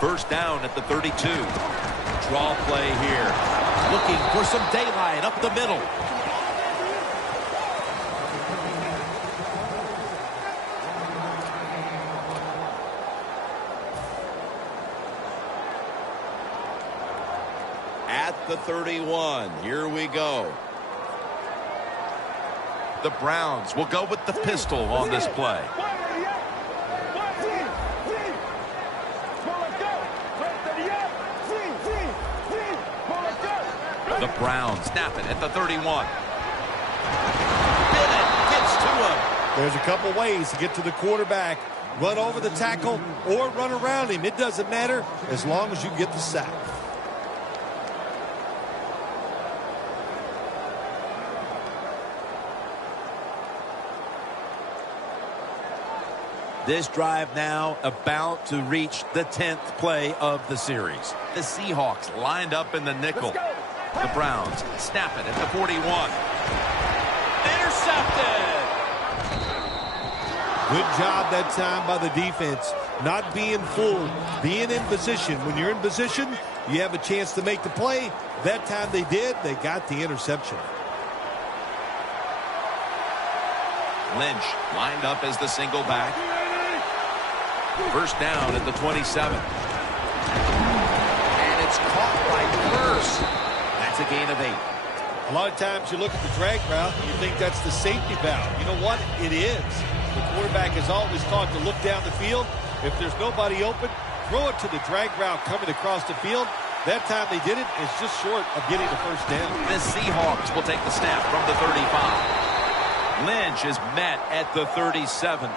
First down at the 32. Draw play here. Looking for some daylight up the middle. At the 31. Here we go. The Browns will go with the pistol on this play. The Browns snap it at the 31. Bennett gets to him. There's a couple ways to get to the quarterback. Run over the tackle or run around him. It doesn't matter as long as you get the sack. This drive now about to reach the 10th play of the series. The Seahawks lined up in the nickel. The Browns snap it at the 41. Intercepted! Good job that time by the defense. Not being fooled, being in position. When you're in position, you have a chance to make the play. That time they did. They got the interception. Lynch lined up as the single back. First down at the 27. And it's caught by Curse. That's a gain of 8. A lot of times you look at the drag route and you think that's the safety valve. You know what? It is. The quarterback is always taught to look down the field. If there's nobody open, throw it to the drag route coming across the field. That time they did it. It's just short of getting the first down. The Seahawks will take the snap from the 35. Lynch is met at the 37.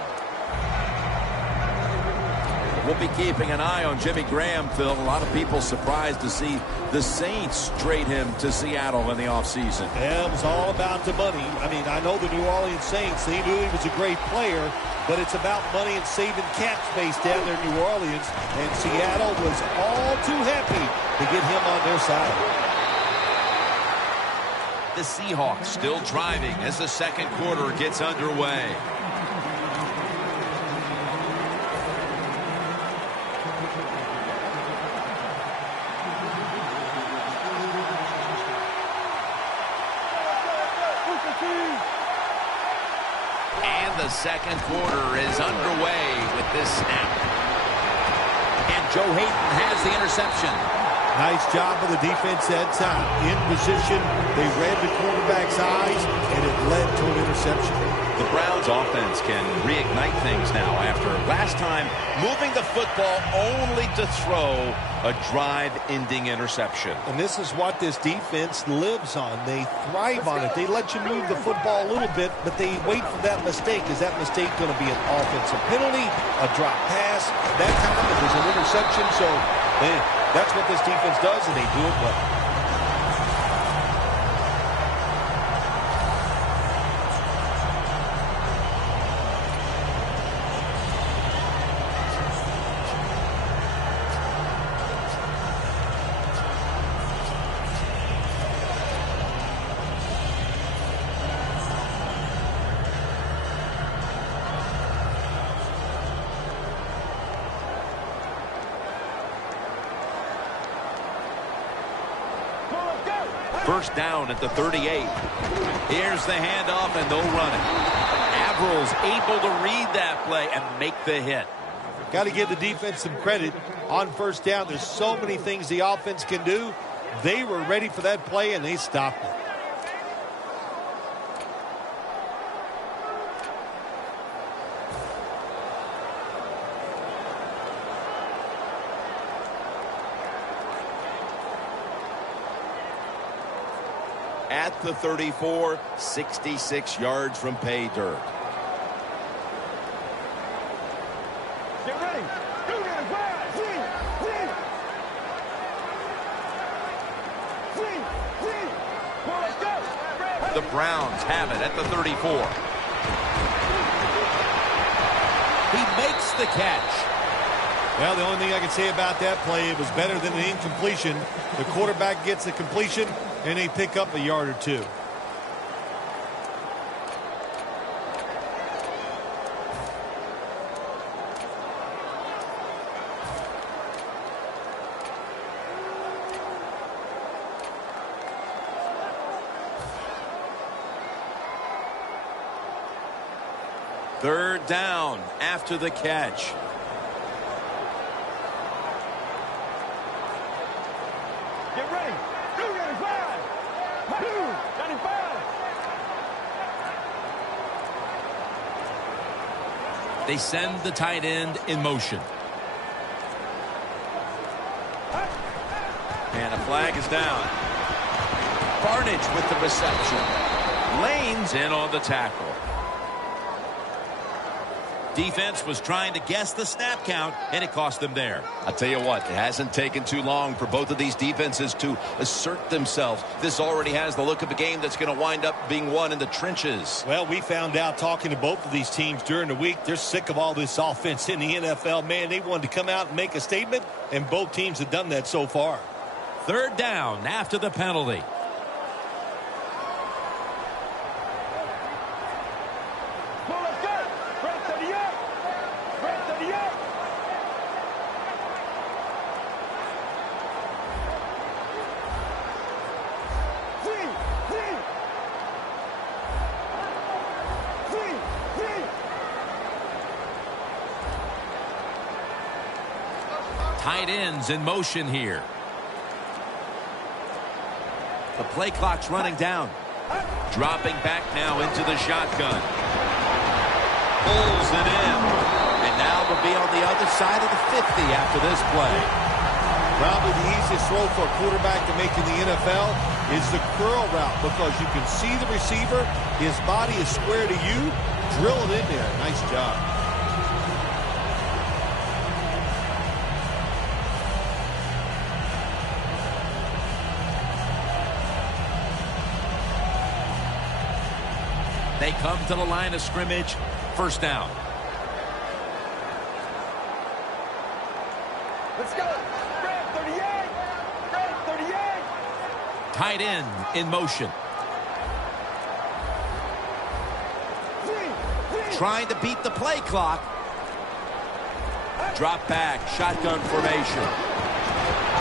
We'll be keeping an eye on Jimmy Graham, Phil. A lot of people surprised to see the Saints trade him to Seattle in the offseason. Yeah, it was all about the money. I mean, I know the New Orleans Saints, they knew he was a great player, but it's about money and saving cap space down there in New Orleans, and Seattle was all too happy to get him on their side. The Seahawks still driving as the second quarter gets underway. And the second quarter is underway with this snap. And Joe Hayden has the interception. Nice job of the defense that time. In position, they read the quarterback's eyes, and it led to an interception. The Browns offense can reignite things now after last time moving the football only to throw a drive-ending interception. And this is what this defense lives on. They thrive on it. They let you move the football a little bit, but they wait for that mistake. Is that mistake going to be an offensive penalty, a drop pass? That time it was an interception, so man, that's what this defense does, and they do it well. First down at the 38. Here's the handoff, and they'll run it. Avril's able to read that play and make the hit. Got to give the defense some credit on first down. There's so many things the offense can do. They were ready for that play, and they stopped it. At the 34, 66 yards from pay dirt. Get ready. The Browns have it at the 34. He makes the catch. Well, the only thing I can say about that play, it was better than an incompletion. The quarterback gets the completion, and they pick up a yard or two. Third down after the catch. Get ready. 295. 295. They send the tight end in motion. And a flag is down. Barnage with the reception. Lane's in on the tackle. Defense was trying to guess the snap count, and it cost them there. I'll tell you what, it hasn't taken too long for both of these defenses to assert themselves. This already has the look of a game that's going to wind up being won in the trenches. Well, we found out talking to both of these teams during the week, they're sick of all this offense in the NFL. Man, they wanted to come out and make a statement, and both teams have done that so far. Third down after the penalty. Tight ends in motion here. The play clock's running down. Dropping back now into the shotgun. Pulls it in. And now will be on the other side of the 50 after this play. Probably the easiest throw for a quarterback to make in the NFL is the curl route, because you can see the receiver. His body is square to you. Drill it in there. Nice job. They come to the line of scrimmage. First down. Let's go. Red 38. Red 38. Tight end in motion. Trying to beat the play clock. Drop back. Shotgun formation.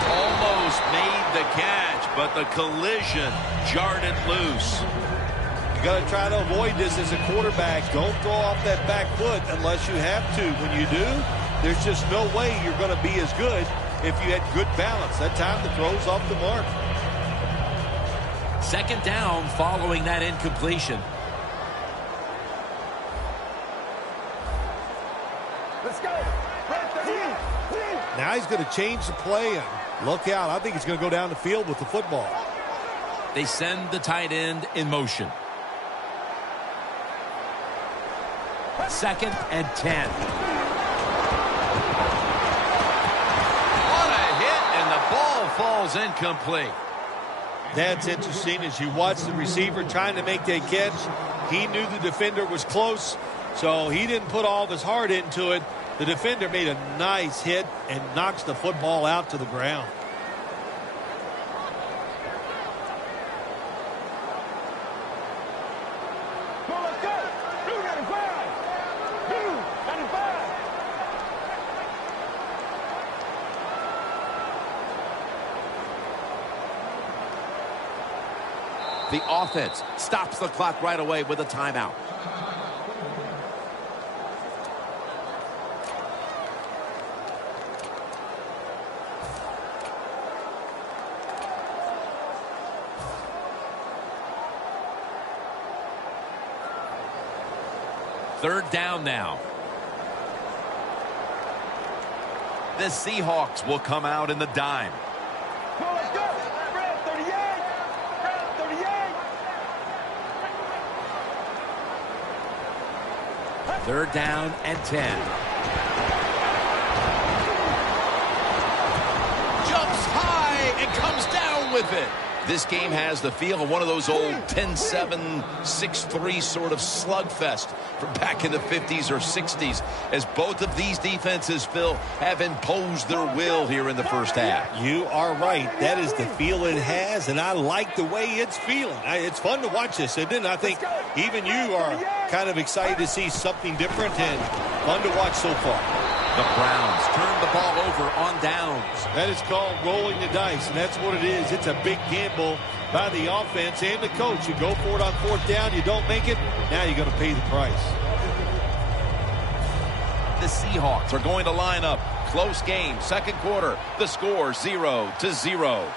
Almost made the catch, but the collision jarred it loose. You got to try to avoid this as a quarterback. Don't throw off that back foot unless you have to. When you do, there's just no way you're going to be as good if you had good balance. That time the throw's off the mark. Second down following that incompletion. Let's go. Now he's going to change the play, and look out. I think he's going to go down the field with the football. They send the tight end in motion. Second and 10. What a hit, and the ball falls incomplete. That's interesting. As you watch the receiver trying to make that catch, he knew the defender was close, so he didn't put all of his heart into it. The defender made a nice hit and knocks the football out to the ground. The offense stops the clock right away with a timeout. Third down now. The Seahawks will come out in the dime. Third down and 10. Jumps high and comes down with it. This game has the feel of one of those old 10-7, 6-3 sort of slugfest from back in the 50s or 60s, as both of these defenses, Phil, have imposed their will here in the first half. You are right. That is the feel it has, and I like the way it's feeling. It's fun to watch this, isn't it? I think even you are kind of excited to see something different and fun to watch so far. The Browns turn the ball over on downs. That is called rolling the dice, and that's what it is. It's a big gamble by the offense and the coach. You go for it on fourth down, you don't make it, now you're going to pay the price. The Seahawks are going to line up. Close game, second quarter. The score 0-0.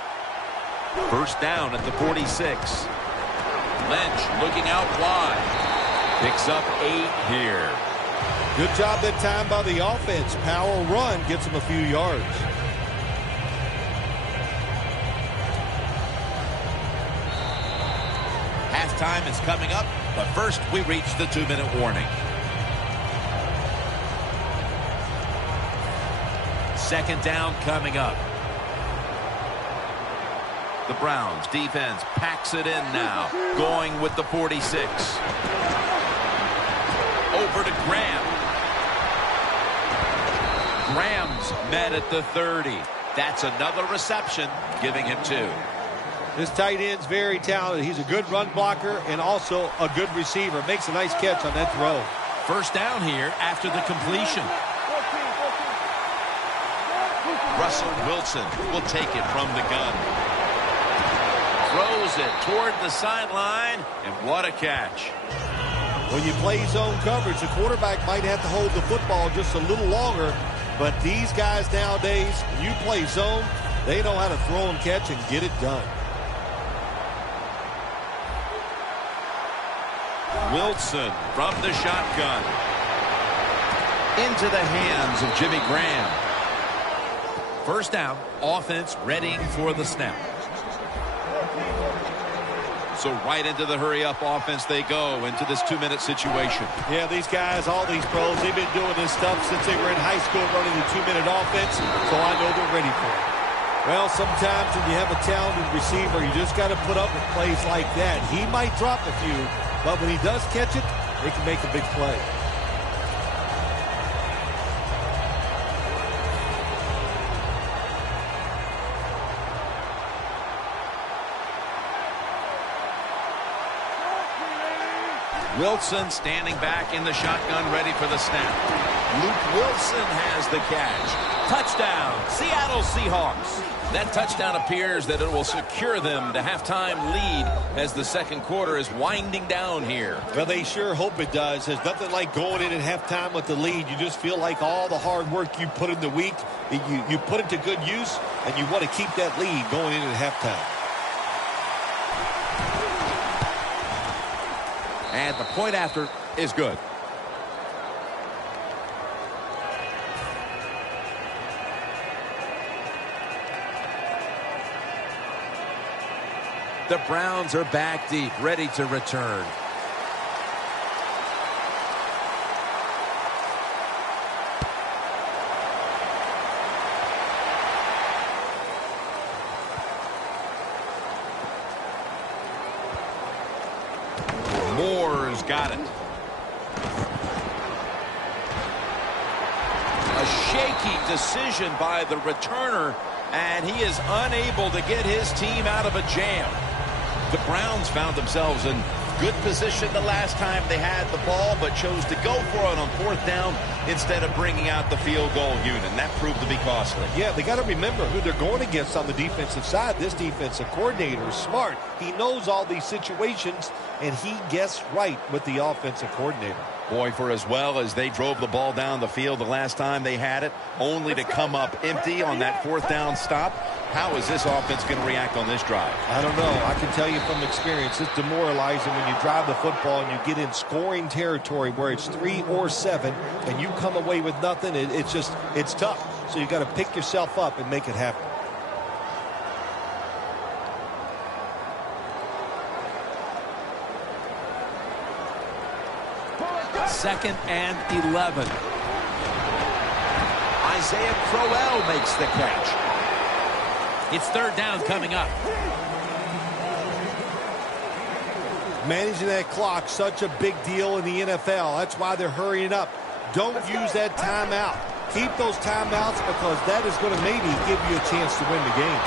First down at the 46. Lynch looking out wide. Picks up 8 here. Good job that time by the offense. Power run gets them a few yards. Halftime is coming up, but first we reach the 2-minute warning. Second down coming up. The Browns defense packs it in now, going with the 46. Over to Graham. Graham's met at the 30. That's another reception, giving him 2. This tight end's very talented. He's a good run blocker and also a good receiver. Makes a nice catch on that throw. First down here after the completion. Russell Wilson will take it from the gun. Throws it toward the sideline, and what a catch. When you play zone coverage, the quarterback might have to hold the football just a little longer, but these guys nowadays, when you play zone, they know how to throw and catch and get it done. Wilson from the shotgun. Into the hands of Jimmy Graham. First down, offense readying for the snap. So right into the hurry-up offense they go into this 2-minute situation. Yeah, these guys, all these pros, they've been doing this stuff since they were in high school running the 2-minute offense, so I know they're ready for it. Well, sometimes when you have a talented receiver, you just got to put up with plays like that. He might drop a few, but when he does catch it, they can make a big play. Wilson standing back in the shotgun, ready for the snap. Luke Wilson has the catch. Touchdown, Seattle Seahawks. That touchdown appears that it will secure them to halftime lead as the second quarter is winding down here. Well, they sure hope it does. There's nothing like going in at halftime with the lead. You just feel like all the hard work you put in the week, you put it to good use, and you want to keep that lead going in at halftime. And the point after is good. The Browns are back deep, ready to return. Moore's got it. A shaky decision by the returner, and he is unable to get his team out of a jam. The Browns found themselves in good position the last time they had the ball, but chose to go for it on fourth down instead of bringing out the field goal unit, and that proved to be costly. Yeah, they got to remember who they're going against on the defensive side. This defensive coordinator is smart. He knows all these situations, and he guessed right with the offensive coordinator. Boy, for as well as they drove the ball down the field the last time they had it, only to come up empty on that fourth down stop. How is this offense going to react on this drive? I don't know. I can tell you from experience, it's demoralizing when you drive the football and you get in scoring territory where it's 3 or 7 and you come away with nothing. It's tough. So you got to pick yourself up and make it happen. Second and 11. Isaiah Crowell makes the catch. It's third down coming up. Managing that clock, such a big deal in the NFL. That's why they're hurrying up. Don't use that timeout. Keep those timeouts because that is going to maybe give you a chance to win the game.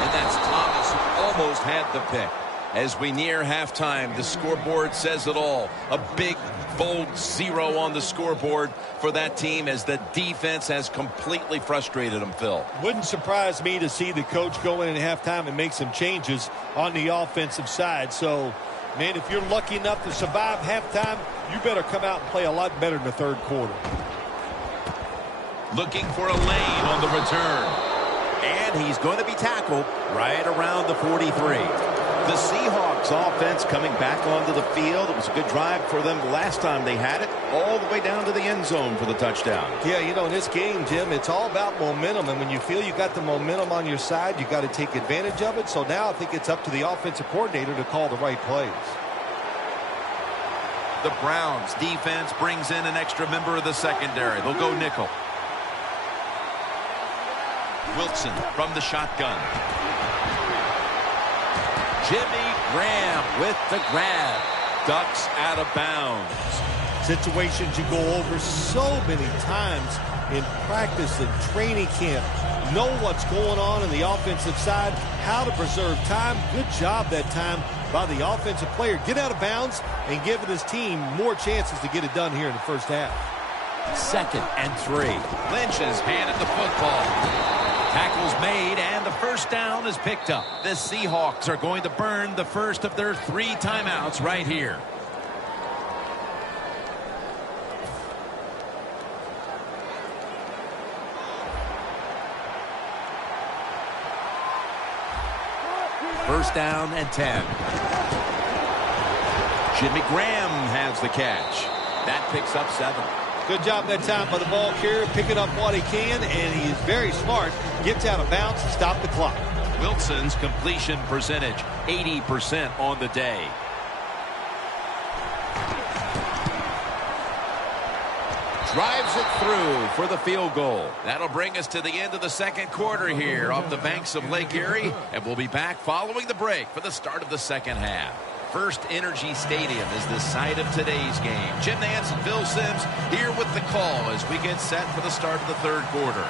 And that's Thomas who almost had the pick. As we near halftime, the scoreboard says it all. A big, bold 0 on the scoreboard for that team as the defense has completely frustrated them, Phil. Wouldn't surprise me to see the coach go in at halftime and make some changes on the offensive side. So, man, if you're lucky enough to survive halftime, you better come out and play a lot better in the third quarter. looking for a lane on the return. And he's going to be tackled right around the 43. The Seahawks offense coming back onto the field. It was a good drive for them the last time they had it, all the way down to the end zone for the touchdown. Yeah, you know, in this game, Jim, it's all about momentum. And when you feel you got the momentum on your side, you got to take advantage of it. So now I think it's up to the offensive coordinator to call the right plays. The Browns defense brings in an extra member of the secondary. They'll go nickel. Wilson from the shotgun. Jimmy Graham with the grab. Ducks out of bounds. Situations you go over so many times in practice and training camp. Know what's going on in the offensive side, how to preserve time. Good job that time by the offensive player. Get out of bounds and giving his team more chances to get it done here in the first half. 2nd and 3. Lynch has handed the football. Tackle's made, and the first down is picked up. The Seahawks are going to burn the first of their 3 timeouts right here. First down and 10. Jimmy Graham has the catch. That picks up 7. Good job that time by the ball carrier, picking up what he can, and he is very smart. Gets out of bounds to stop the clock. Wilson's completion percentage, 80% on the day. Drives it through for the field goal. That'll bring us to the end of the second quarter here off the banks of Lake Erie, and we'll be back following the break for the start of the second half. First Energy Stadium is the site of today's game. Jim Nance and Phil Simms here with the call as we get set for the start of the third quarter.